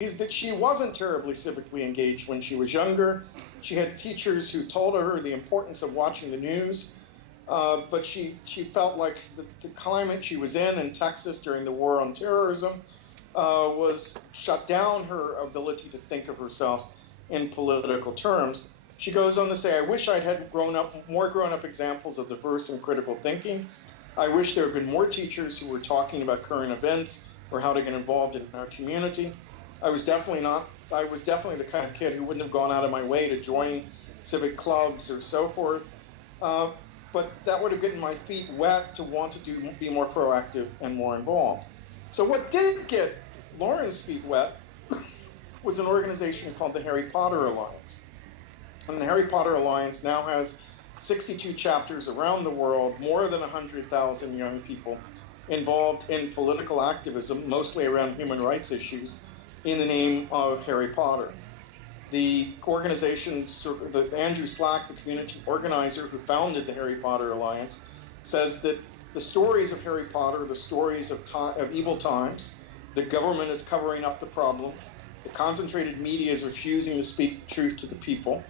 is that she wasn't terribly civically engaged when she was younger. She had teachers who told her the importance of watching the news, but she felt like the climate she was in Texas during the war on terrorism was shut down her ability to think of herself in political terms. She goes on to say, I wish I'd had more grown-up examples of diverse and critical thinking. I wish there had been more teachers who were talking about current events or how to get involved in our community. I was definitely the kind of kid who wouldn't have gone out of my way to join civic clubs or so forth. But that would have gotten my feet wet to want to be more proactive and more involved. So what did get Lauren's feet wet was an organization called the Harry Potter Alliance. And the Harry Potter Alliance now has 62 chapters around the world, more than 100,000 young people involved in political activism, mostly around human rights issues, in the name of Harry Potter. The organization, Andrew Slack, the community organizer who founded the Harry Potter Alliance, says that the stories of Harry Potter are the stories of evil times. The government is covering up the problem. The concentrated media is refusing to speak the truth to the people.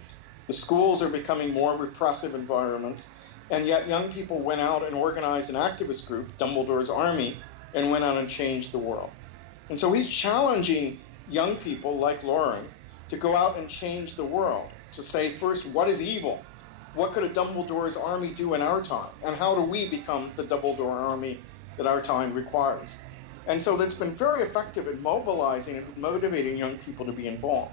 The schools are becoming more repressive environments. And yet young people went out and organized an activist group, Dumbledore's Army, and went out and changed the world. And so he's challenging young people like Lauren to go out and change the world, to say, first, what is evil? What could a Dumbledore's Army do in our time? And how do we become the Dumbledore Army that our time requires? And so that's been very effective at mobilizing and motivating young people to be involved.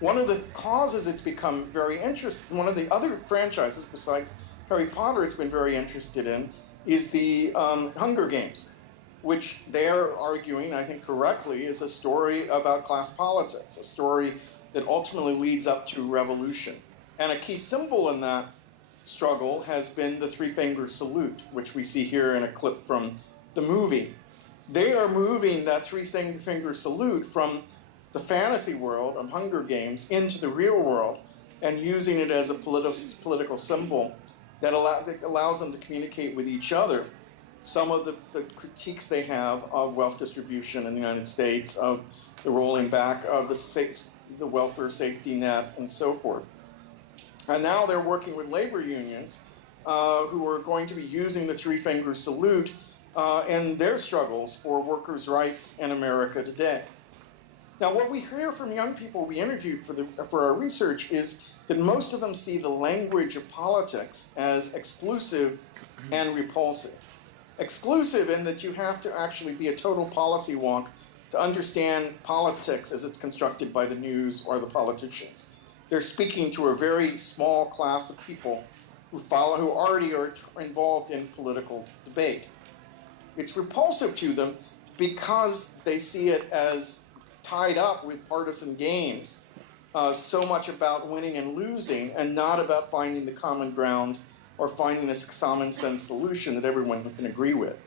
One of the causes it's become very interesting, one of the other franchises besides Harry Potter has been very interested in, is the Hunger Games, which they're arguing, I think correctly, is a story about class politics, a story that ultimately leads up to revolution. And a key symbol in that struggle has been the three-finger salute, which we see here in a clip from the movie. They are moving that three-finger salute from the fantasy world of Hunger Games into the real world and using it as a political symbol that allows them to communicate with each other some of the critiques they have of wealth distribution in the United States, of the rolling back of the welfare safety net, and so forth. And now they're working with labor unions who are going to be using the three-finger salute in their struggles for workers' rights in America today. Now, what we hear from young people we interviewed for our research is that most of them see the language of politics as exclusive and repulsive. Exclusive in that you have to actually be a total policy wonk to understand politics as it's constructed by the news or the politicians. They're speaking to a very small class of people who already are involved in political debate. It's repulsive to them because they see it as tied up with partisan games, so much about winning and losing and not about finding the common ground or finding a common sense solution that everyone can agree with.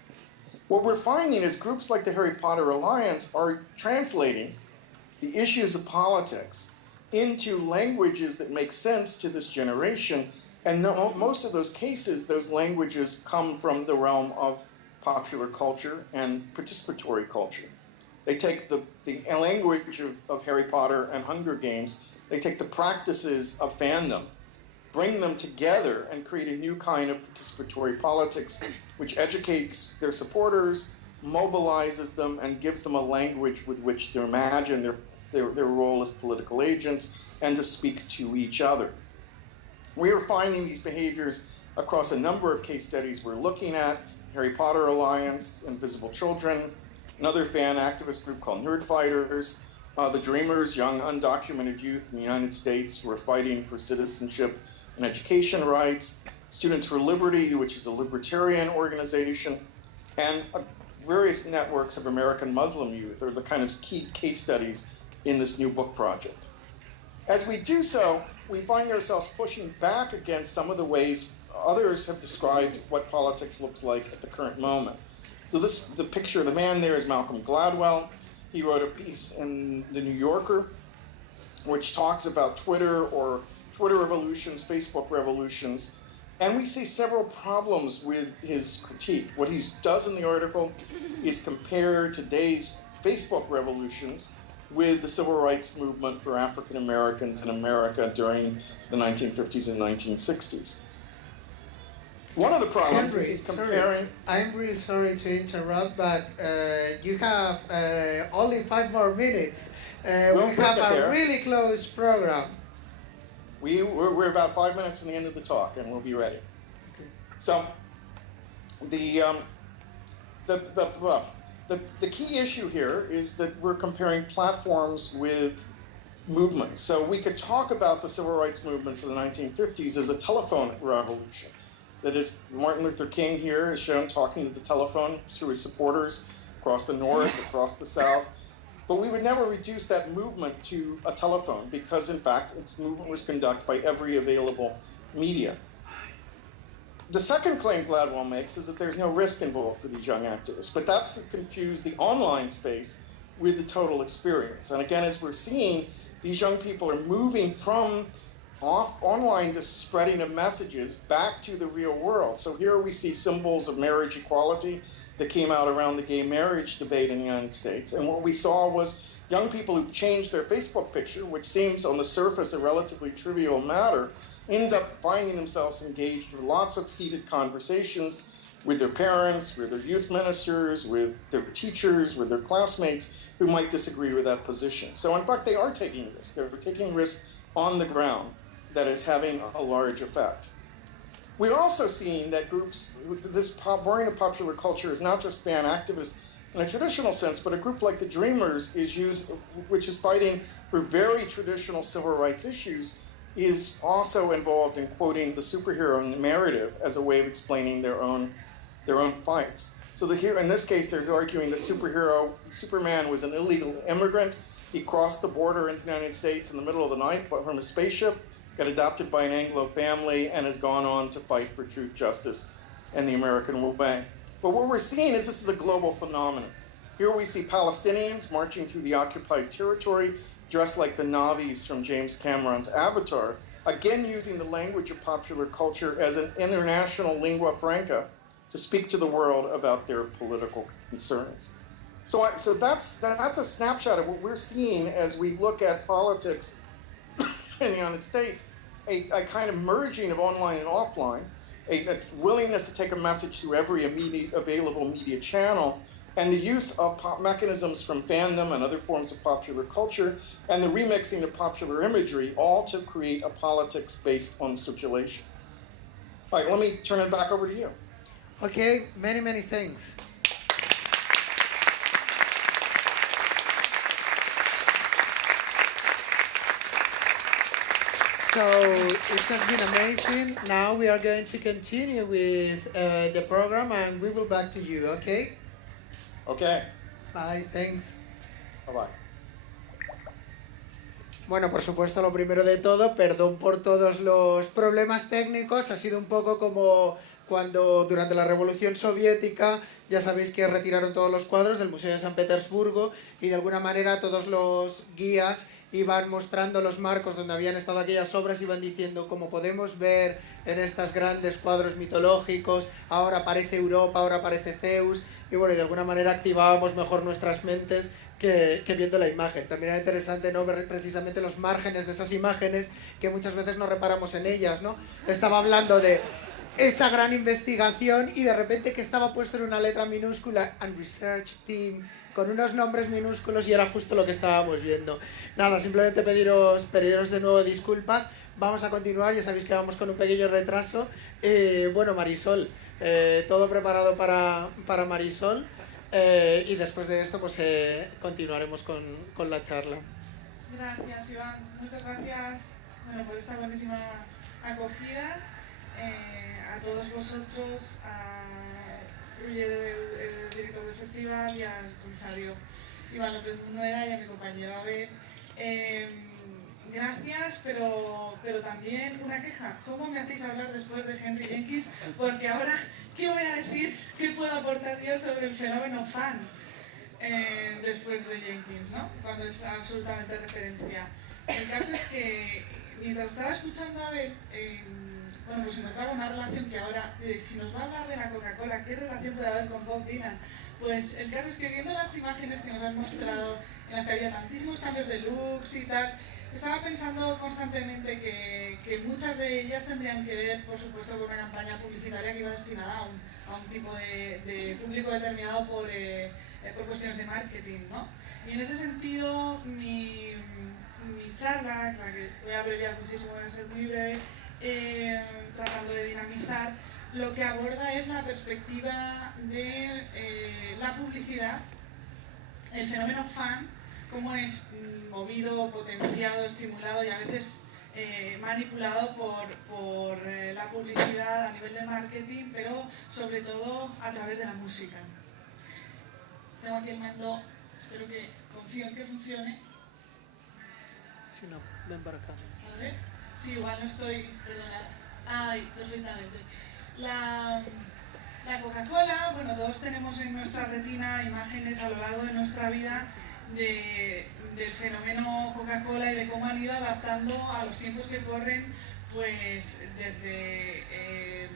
What we're finding is groups like the Harry Potter Alliance are translating the issues of politics into languages that make sense to this generation, and most of those cases, those languages come from the realm of popular culture and participatory culture. They take the language of Harry Potter and Hunger Games, they take the practices of fandom, bring them together and create a new kind of participatory politics which educates their supporters, mobilizes them, and gives them a language with which to imagine their role as political agents and to speak to each other. We are finding these behaviors across a number of case studies we're looking at: Harry Potter Alliance, Invisible Children, another fan activist group called Nerd Fighters, the Dreamers, young undocumented youth in the United States who are fighting for citizenship and education rights, Students for Liberty, which is a libertarian organization, and various networks of American Muslim youth are the kind of key case studies in this new book project. As we do so, we find ourselves pushing back against some of the ways others have described what politics looks like at the current moment. So the picture of the man there is Malcolm Gladwell. He wrote a piece in The New Yorker which talks about Twitter or Twitter revolutions, Facebook revolutions, and we see several problems with his critique. What he does in the article is compare today's Facebook revolutions with the civil rights movement for African Americans in America during the 1950s and 1960s. One of the problems is he's comparing... I'm really sorry to interrupt, but you have only 5 more minutes. We have a really close program. We're about 5 minutes from the end of the talk, and we'll be ready. Okay. So, the key issue here is that we're comparing platforms with movements. So we could talk about the civil rights movements of the 1950s as a telephone revolution. That is, Martin Luther King here is shown talking to the telephone through his supporters across the North, across the South. But we would never reduce that movement to a telephone because, in fact, its movement was conducted by every available media. The second claim Gladwell makes is that there's no risk involved for these young activists, but that's to confuse the online space with the total experience. And again, as we're seeing, these young people are moving from online to spreading of messages back to the real world. So here we see symbols of marriage equality that came out around the gay marriage debate in the United States. And what we saw was young people who changed their Facebook picture, which seems on the surface a relatively trivial matter, ends up finding themselves engaged with lots of heated conversations with their parents, with their youth ministers, with their teachers, with their classmates who might disagree with that position. So in fact, they are taking risks. They're taking risks on the ground that is having a large effect. We're also seeing that groups, this brand of popular culture is not just fan activists in a traditional sense, but a group like the Dreamers is which is fighting for very traditional civil rights issues, is also involved in quoting the superhero narrative as a way of explaining their own fights. So here, in this case, they're arguing that Superman was an illegal immigrant. He crossed the border into the United States in the middle of the night from a spaceship, got adopted by an Anglo family, and has gone on to fight for truth, justice, and the American way. But what we're seeing is this is a global phenomenon. Here we see Palestinians marching through the occupied territory, dressed like the Na'vis from James Cameron's Avatar, again using the language of popular culture as an international lingua franca to speak to the world about their political concerns. So that's a snapshot of what we're seeing as we look at politics in the United States, a kind of merging of online and offline, a willingness to take a message through every available media channel, and the use of mechanisms from fandom and other forms of popular culture, and the remixing of popular imagery, all to create a politics based on circulation. All right, let me turn it back over to you. Okay, many thanks. So it has been amazing. Now we are going to continue with the program, and we will back to you, okay? Okay. Bye, thanks. Bye-bye. Bueno, por supuesto, lo primero de todo, perdón por todos los problemas técnicos. Ha sido un poco como cuando durante la Revolución Soviética, ya sabéis que retiraron todos los cuadros del Museo de San Petersburgo y de alguna manera todos los guías iban mostrando los marcos donde habían estado aquellas obras, iban diciendo, como podemos ver en estos grandes cuadros mitológicos, ahora aparece Europa, ahora aparece Zeus, y bueno, de alguna manera activábamos mejor nuestras mentes que viendo la imagen. También era interesante, ¿no?, ver precisamente los márgenes de esas imágenes, que muchas veces no reparamos en ellas, ¿no? Estaba hablando de esa gran investigación y de repente que estaba puesto en una letra minúscula, and research team, con unos nombres minúsculos, y era justo lo que estábamos viendo. Nada, simplemente pediros de nuevo disculpas. Vamos a continuar, ya sabéis que vamos con un pequeño retraso. Bueno, Marisol, todo preparado para Marisol, y después de esto pues continuaremos con la charla. Gracias, Iván. Muchas gracias por esta buenísima acogida. A todos vosotros, a Ruye, el director del festival, y al comisario Iván López Munuera y a mi compañero Abel. Gracias, pero también una queja. ¿Cómo me hacéis hablar después de Henry Jenkins? Porque ahora, ¿qué voy a decir? ¿Qué puedo aportar yo sobre el fenómeno fan después de Jenkins, ¿no? Cuando es absolutamente referencia. El caso es que, mientras estaba escuchando a Abel, bueno, pues encontraba una relación que ahora, si nos va a hablar de la Coca-Cola, ¿qué relación puede haber con Bob Dylan? Pues el caso es que viendo las imágenes que nos han mostrado, en las que había tantísimos cambios de looks y tal, estaba pensando constantemente que muchas de ellas tendrían que ver, por supuesto, con una campaña publicitaria que iba destinada a un tipo de público determinado por cuestiones de marketing, ¿no? Y en ese sentido, mi charla, la que voy a abreviar muchísimo, voy a ser muy breve, tratando de dinamizar, lo que aborda es la perspectiva de la publicidad, el fenómeno fan, cómo es movido, potenciado, estimulado y a veces manipulado por la publicidad a nivel de marketing, pero sobre todo a través de la música. Tengo aquí el mando, espero que confío en que funcione. Si no, ven para acá. A ver, sí, igual no estoy, perdonad. Ay, perfectamente. La Coca-Cola, bueno, todos tenemos en nuestra retina imágenes a lo largo de nuestra vida del fenómeno Coca-Cola y de cómo han ido adaptando a los tiempos que corren, pues desde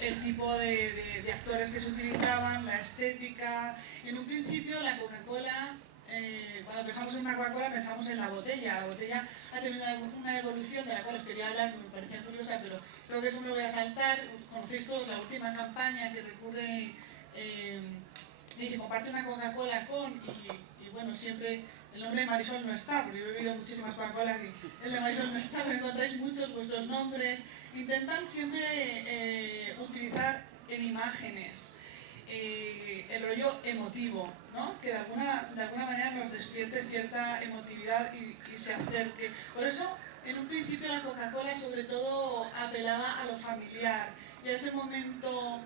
el tipo de actores que se utilizaban, la estética. En un principio la Coca-Cola, cuando pensamos en una Coca-Cola pensamos en la botella. La botella ha tenido una evolución de la cual os quería hablar, me parecía curiosa, pero creo que eso me lo voy a saltar. Conocéis todos la última campaña que recurre, dice, comparte una Coca-Cola con, y bueno, siempre el nombre de Marisol no está, porque yo he bebido muchísimas Coca-Colas y el de Marisol no está, pero encontráis muchos vuestros nombres. Intentan siempre utilizar en imágenes el rollo emotivo, ¿no? Que de alguna manera nos despierte cierta emotividad y se acerque. Por eso, en un principio la Coca-Cola sobre todo apelaba a lo familiar y a ese momento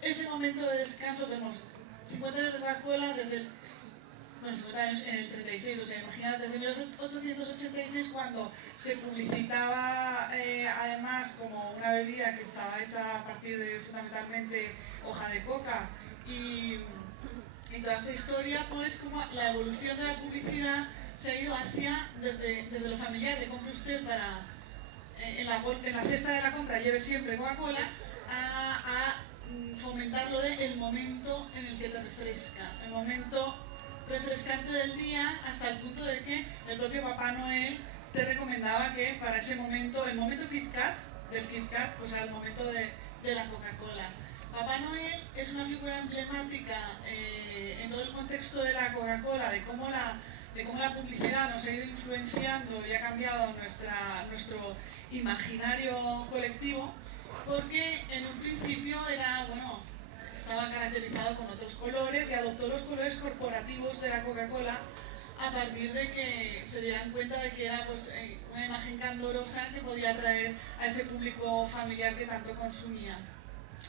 de descanso. Vemos 50 años de Coca-Cola desde el... Bueno, 50 años en el 36, o sea, imaginad, desde 1886 cuando se publicitaba además como una bebida que estaba hecha a partir de fundamentalmente hoja de coca y toda esta historia, pues como la evolución de la publicidad se ha ido hacia, desde lo familiar, de compre usted para, en la cesta de la compra lleve siempre Coca-Cola, a fomentar lo de el momento en el que te refresca, el momento refrescante del día, hasta el punto de que el propio Papá Noel te recomendaba que para ese momento, el momento Kit Kat, pues era el momento de la Coca-Cola. Papá Noel es una figura emblemática en todo el contexto de la Coca-Cola, de cómo la publicidad nos ha ido influenciando y ha cambiado nuestro imaginario colectivo, porque en un principio era, bueno, estaba caracterizado con otros colores y adoptó los colores corporativos de la Coca-Cola a partir de que se dieran cuenta de que era pues, una imagen candorosa que podía atraer a ese público familiar que tanto consumía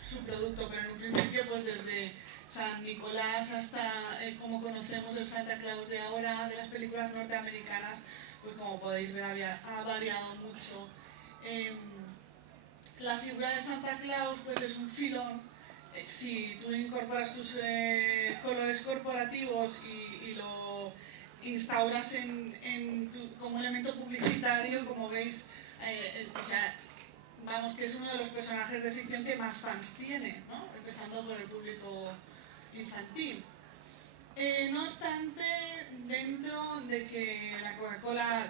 su producto. Pero en un principio, pues desde San Nicolás hasta como conocemos el Santa Claus de ahora, de las películas norteamericanas, pues como podéis ver ha variado mucho. La figura de Santa Claus pues es un filón. Si tú incorporas tus colores corporativos y lo instauras como elemento publicitario, como veis, o sea, vamos, que es uno de los personajes de ficción que más fans tiene, ¿no? Empezando por el público infantil. No obstante, dentro de que la Coca-Cola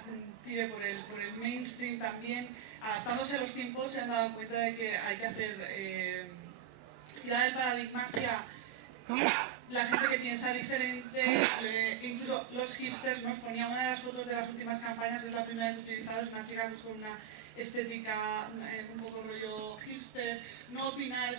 tire por el mainstream también, adaptándose a los tiempos, se han dado cuenta de que hay que hacer... tirar el paradigma hacia la gente que piensa diferente, incluso los hipsters. Nos ponía una de las fotos de las últimas campañas, es la primera que he utilizado, es una chica pues, con una estética un poco rollo hipster, no opinar